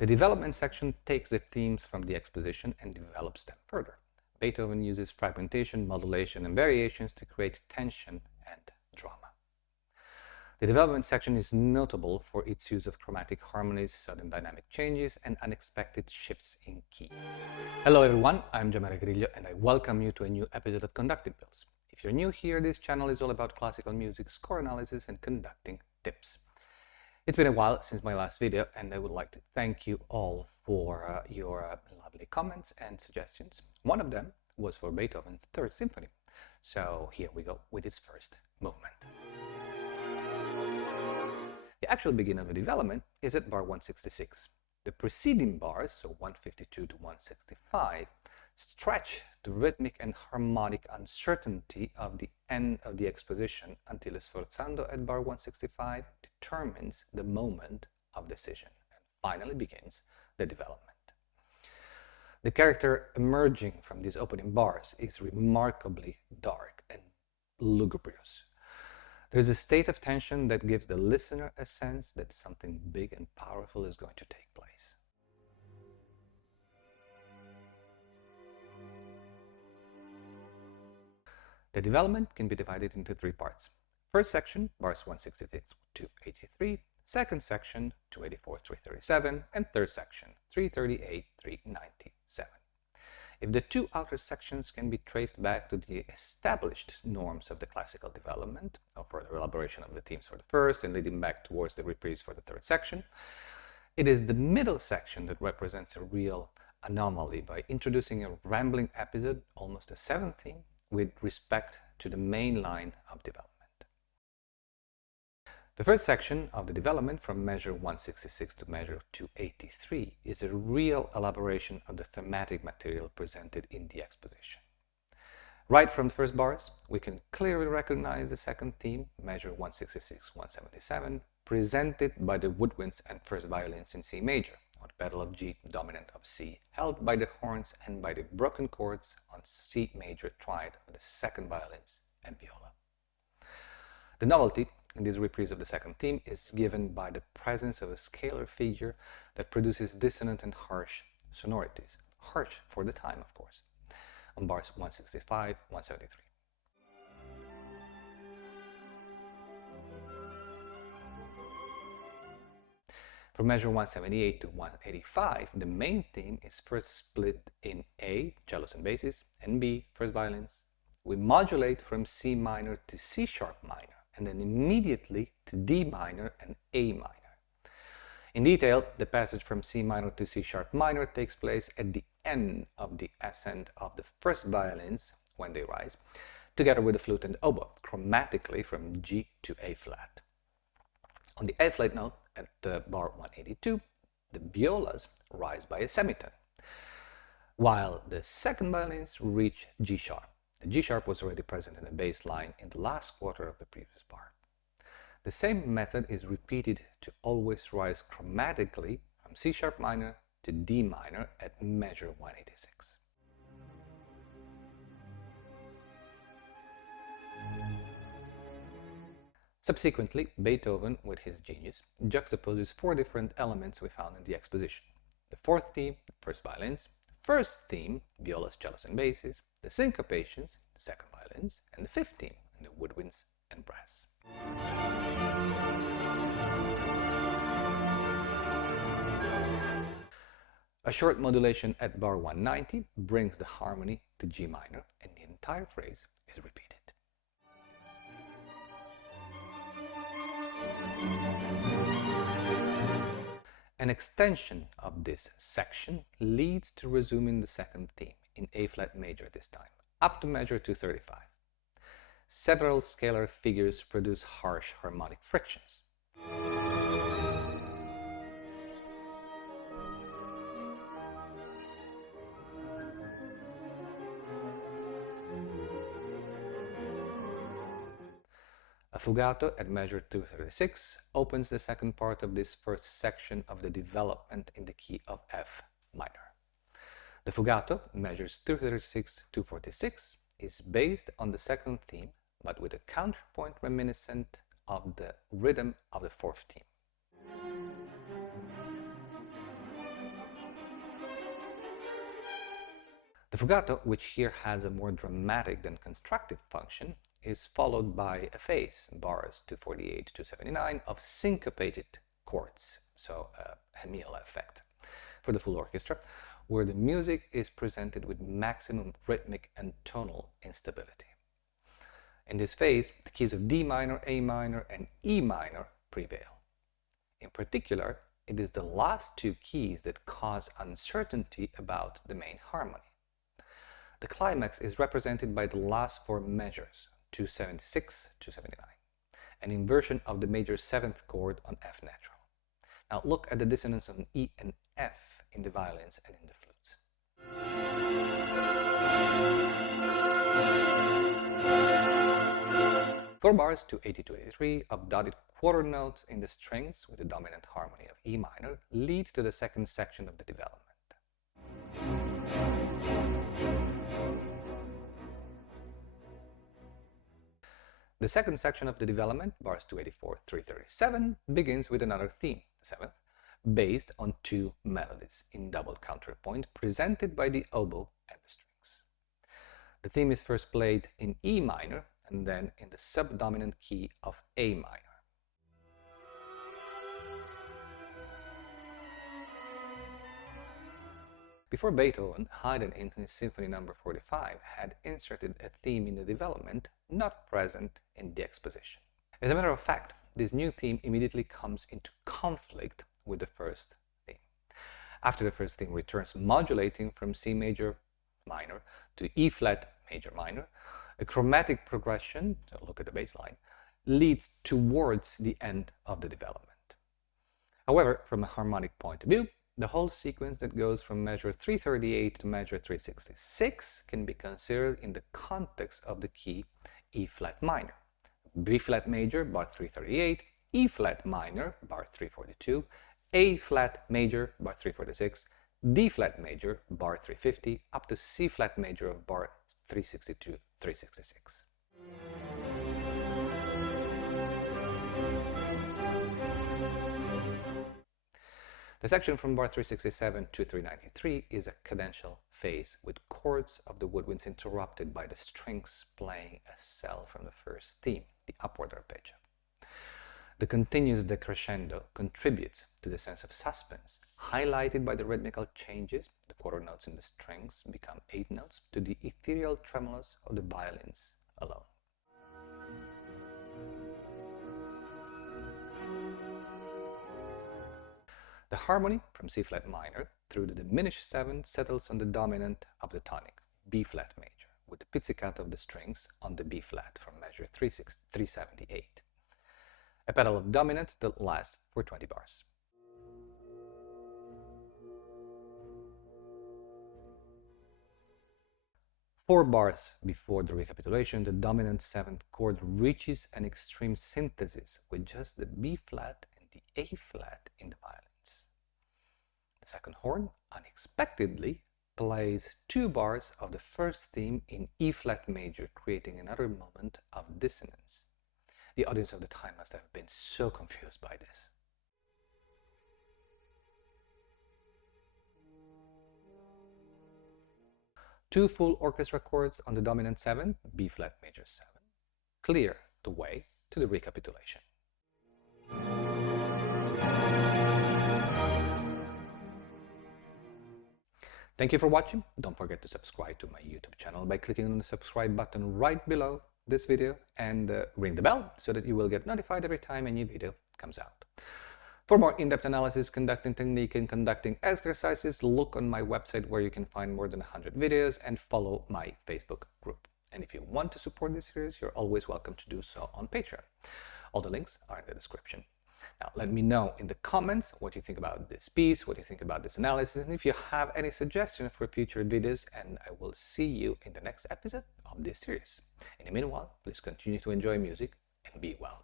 The development section takes the themes from the exposition and develops them further. Beethoven uses fragmentation, modulation, and variations to create tension and drama. The development section is notable for its use of chromatic harmonies, sudden dynamic changes, and unexpected shifts in key. Hello everyone, I'm Gianmaria Griglio, and I welcome you to a new episode of Conducting Pills. If you're new here, this channel is all about classical music, score analysis, and conducting tips. It's been a while since my last video, and I would like to thank you all for your lovely comments and suggestions. One of them was for Beethoven's Third Symphony. So here we go with its first movement. The actual beginning of the development is at bar 166. The preceding bars, so 152 to 165, stretch the rhythmic and harmonic uncertainty of the end of the exposition until sforzando at bar 165 determines the moment of decision and finally begins the development. The character emerging from these opening bars is remarkably dark and lugubrious. There is a state of tension that gives the listener a sense that something big and powerful is going to take place. The development can be divided into three parts. First section, bars 166 to 83, second section, 284 337, and third section, 338 397. If the two outer sections can be traced back to the established norms of the classical development, or further elaboration of the themes for the first and leading back towards the reprise for the third section, it is the middle section that represents a real anomaly by introducing a rambling episode, almost a seventh theme, with respect to the main line of development. The first section of the development from measure 166 to measure 283 is a real elaboration of the thematic material presented in the exposition. Right from the first bars, we can clearly recognize the second theme, measure 166-177, presented by the woodwinds and first violins in C major, on the pedal of G dominant of C, held by the horns and by the broken chords on C major triad of the second violins and viola. The novelty in this reprise of the second theme is given by the presence of a scalar figure that produces dissonant and harsh sonorities, harsh for the time of course, on bars 165, 173. From measure 178 to 185, the main theme is first split in A, cellos and basses, and B, first violins. We modulate from C minor to C sharp minor, and then immediately to D minor and A minor. In detail, the passage from C minor to C sharp minor takes place at the end of the ascent of the first violins when they rise, together with the flute and oboe, chromatically from G to A flat. On the A flat note at bar 182, the violas rise by a semitone, while the second violins reach G sharp. The G sharp was already present in the bass line in the last quarter of the previous bar. The same method is repeated to always rise chromatically from C sharp minor to D minor at measure 186. Subsequently, Beethoven, with his genius, juxtaposes four different elements we found in the exposition. The fourth theme, first violins, first theme, violas, cellos and basses, the syncopations, the second violins, and the fifth theme, the woodwinds and brass. A short modulation at bar 190 brings the harmony to G minor, and the entire phrase is repeated. An extension of this section leads to resuming the second theme, in A flat major this time, up to measure 235. Several scalar figures produce harsh harmonic frictions. A fugato at measure 236 opens the second part of this first section of the development in the key of F minor. The fugato, measures 236-246, is based on the second theme, but with a counterpoint reminiscent of the rhythm of the fourth theme. The fugato, which here has a more dramatic than constructive function, is followed by a phase, bars 248 to 79, of syncopated chords, so a hemiola effect, for the full orchestra, where the music is presented with maximum rhythmic and tonal instability. In this phase, the keys of D minor, A minor, and E minor prevail. In particular, it is the last two keys that cause uncertainty about the main harmony. The climax is represented by the last four measures, 276 to 79, an inversion of the major seventh chord on F natural. Now look at the dissonance on E and F in the violins and in the flutes. Four bars 280 to 83 of dotted quarter notes in the strings with the dominant harmony of E minor lead to the second section of the development. The second section of the development, bars 284 to 337, begins with another theme, the seventh, based on two melodies in double counterpoint presented by the oboe and the strings. The theme is first played in E minor and then in the subdominant key of A minor. Before Beethoven, Haydn in his Symphony No. 45 had inserted a theme in the development not present in the exposition. As a matter of fact, this new theme immediately comes into conflict with the first theme. After the first theme returns modulating from C major minor to E flat major minor, a chromatic progression, so look at the bass line, leads towards the end of the development. However, from a harmonic point of view, the whole sequence that goes from measure 338 to measure 366 can be considered in the context of the key E flat minor. B flat major, bar 338, E flat minor, bar 342, A flat major, bar 346, D flat major, bar 350, up to C flat major of bar 362, 366. The section from bar 367 to 393 is a cadential phase with chords of the woodwinds interrupted by the strings playing a cell from the first theme, the upward arpeggio. The continuous decrescendo contributes to the sense of suspense, highlighted by the rhythmical changes. The quarter notes in the strings become eighth notes to the ethereal tremolos of the violins alone. The harmony from C flat minor through the diminished seventh settles on the dominant of the tonic, B flat major, with the pizzicato of the strings on the B flat from measure 378. A pedal of dominant that lasts for 20 bars. Four bars before the recapitulation, the dominant seventh chord reaches an extreme synthesis with just the B flat and the A flat in the violins. The second horn unexpectedly plays two bars of the first theme in E flat major, creating another moment of dissonance. The audience of the time must have been so confused by this. Two full orchestra chords on the dominant seventh, B flat major 7, clear the way to the recapitulation. Thank you for watching. Don't forget to subscribe to my YouTube channel by clicking on the subscribe button right below this video and ring the bell so that you will get notified every time a new video comes out. For more in-depth analysis, conducting technique, and conducting exercises, look on my website where you can find more than 100 videos and follow my Facebook group. And if you want to support this series, you're always welcome to do so on Patreon. All the links are in the description. Now, let me know in the comments what you think about this piece, what you think about this analysis, and if you have any suggestions for future videos, and I will see you in the next episode of this series. In the meanwhile, please continue to enjoy music and be well.